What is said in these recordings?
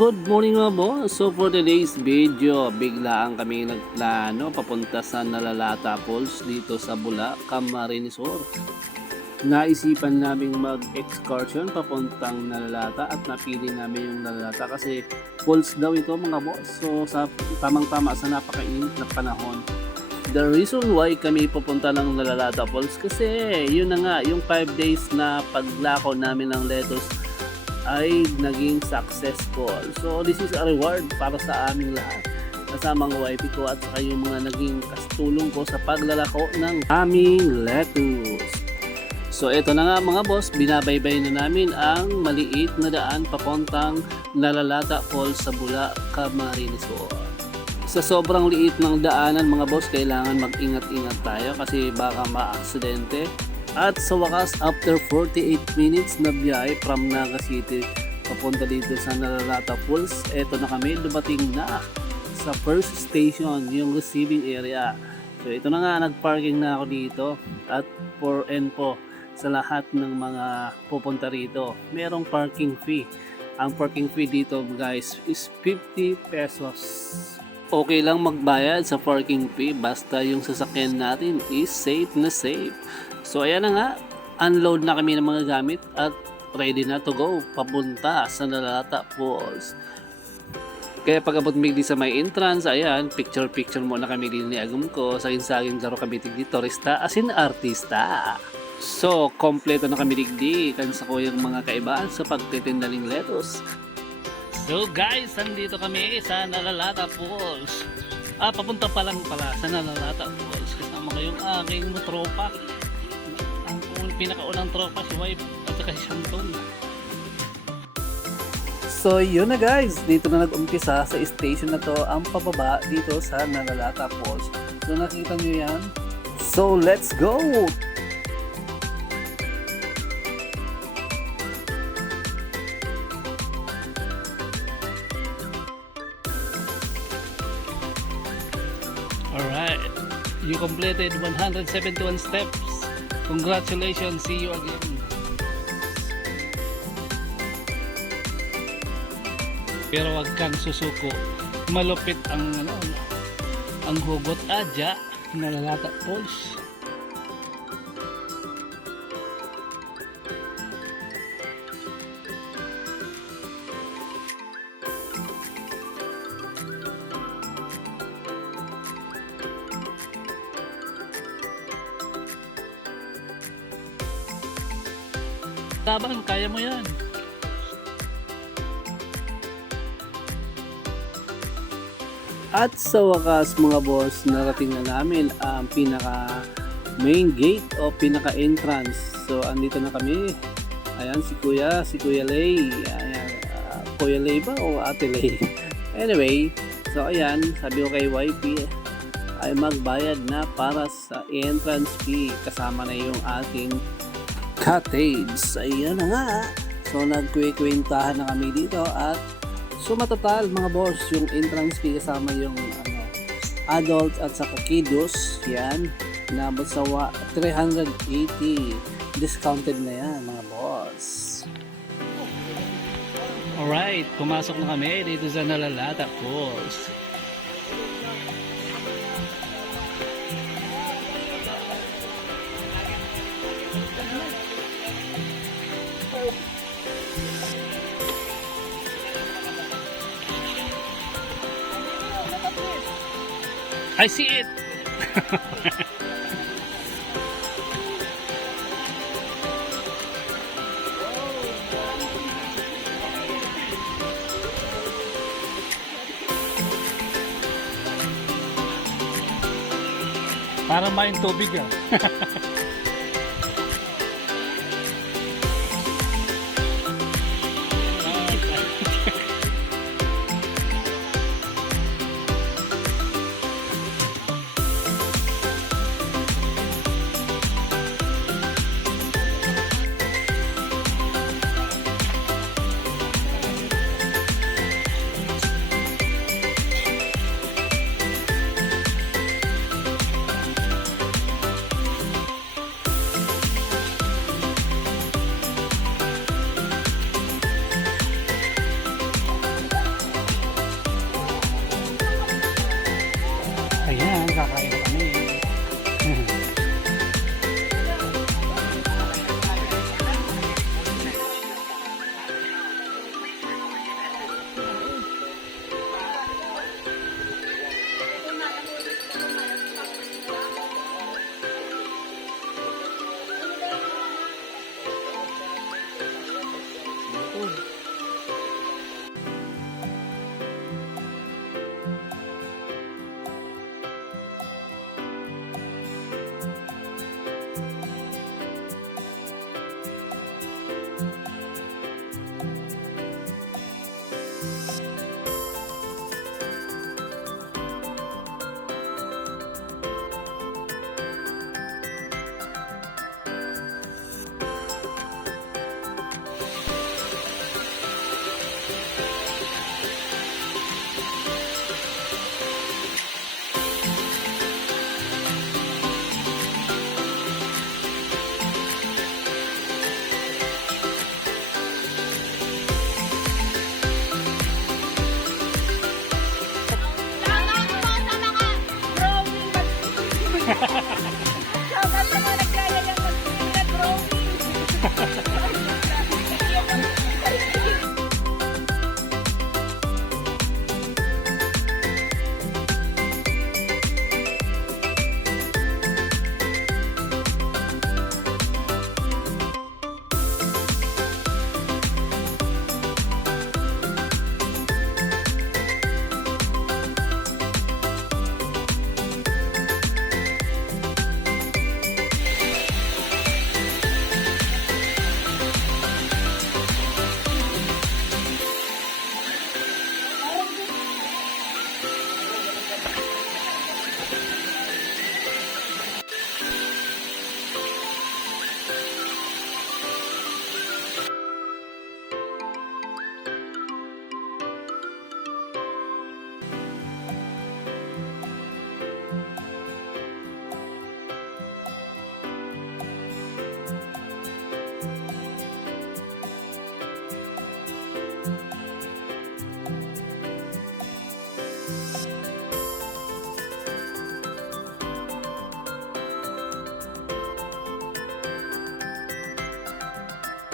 good morning mga boss. So for today's video, biglaan kami nagplano papunta sa Nalalata Falls dito sa Bula, Camarines Sur. Naisipan naming mag-excursion papuntang Nalalata at napili namin yung Nalalata kasi falls daw ito mga boss. So sa tamang-tama sa napakainit na panahon. The reason why kami pupunta ng Nalalata Falls kasi yun na nga, yung 5 days na paglako namin ng lettuce ay naging successful. So this is a reward para sa aming lahat. Kasama ang wife ko at saka yung mga naging kastulong ko sa paglalako ng aming lettuce. So ito na nga mga boss, binabaybay na namin ang maliit na daan papuntang Nalalata Falls sa Bula, Camarines Sur. Sa sobrang liit ng daanan mga boss, kailangan mag-ingat-ingat tayo kasi baka ma-aksidente. At sa wakas, after 48 minutes na biyahe from Naga City papunta dito sa Nalalata Falls, eto na kami, dumating na sa first station, yung receiving area. So ito na nga, nagparking na ako dito at for info sa lahat ng mga pupunta rito, merong parking fee. Ang parking fee dito guys is 50 pesos. Okay lang magbayad sa parking fee basta yung sasakyan natin is safe na safe. So ayan na nga, unload na kami ng mga gamit at ready na to go papunta sa Nalalata Falls. Kaya pag-abot migdi sa may entrance, ayan, picture muna kami din ni Agum ko. Saging-saging garo kami tigdi turista as in artista. So, kompleto na kami digdi kansa ko yung mga kaibaan sa pagtitinda ng lettuce. So guys, nandito kami sa Nalalata Falls. Papunta pa lang pala sa Nalalata Falls. Kasama ko yung aking tropa. Ang pinakaunang tropa si wife at saka si Shanton. So yun na guys, dito na nag-umpisa sa station na to ang pababa dito sa Nalalata Falls. So nakita nyo yan? So let's go! Alright, you completed 171 steps. Congratulations, see you again. Pero wag kang susuko. Malupit ang hugot adya Nalalata Falls. Tabang, kaya mo yan. At sa wakas mga boss, narating na namin ang pinaka main gate o pinaka entrance. So andito na kami. Ayan si Kuya Lay. Ayan, Kuya Lay ba o Ate Lay? Anyway, so ayan, sabi ko kay wifey ay magbayad na para sa entrance fee. Kasama na yung ating cottage. Ayan na nga. So nagkwikwentahan na kami dito at so matotal mga boss yung entrance fee kasama yung adult at saka kiddos. Yan. Inabot sa 380. Discounted na yan mga boss. Alright. Pumasok na kami dito sa Nalalata Falls. I see it. Parang main tubig ah.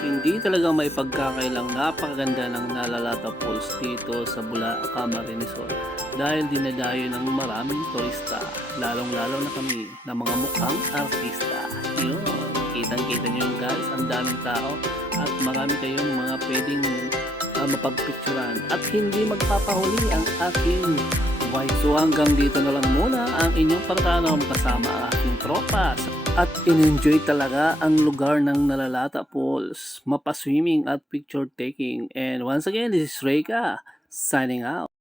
Hindi talaga may pagkakailang napakaganda ng Nalalata Falls dito sa Bula, Camarines Resort dahil dinadayo ng maraming turista, lalong-lalo na kami na mga mukhang artista. Yun, kitang-kita nyo yun guys, ang daming tao at marami kayong mga pwedeng mapagpicturan at hindi magpapahuli ang aking wife. So hanggang dito na lang muna ang inyong partanong kasama ang aking tropa. At in-enjoy talaga ang lugar ng Nalalata Falls, mapa-swimming at picture taking. And once again, this is Reka signing out.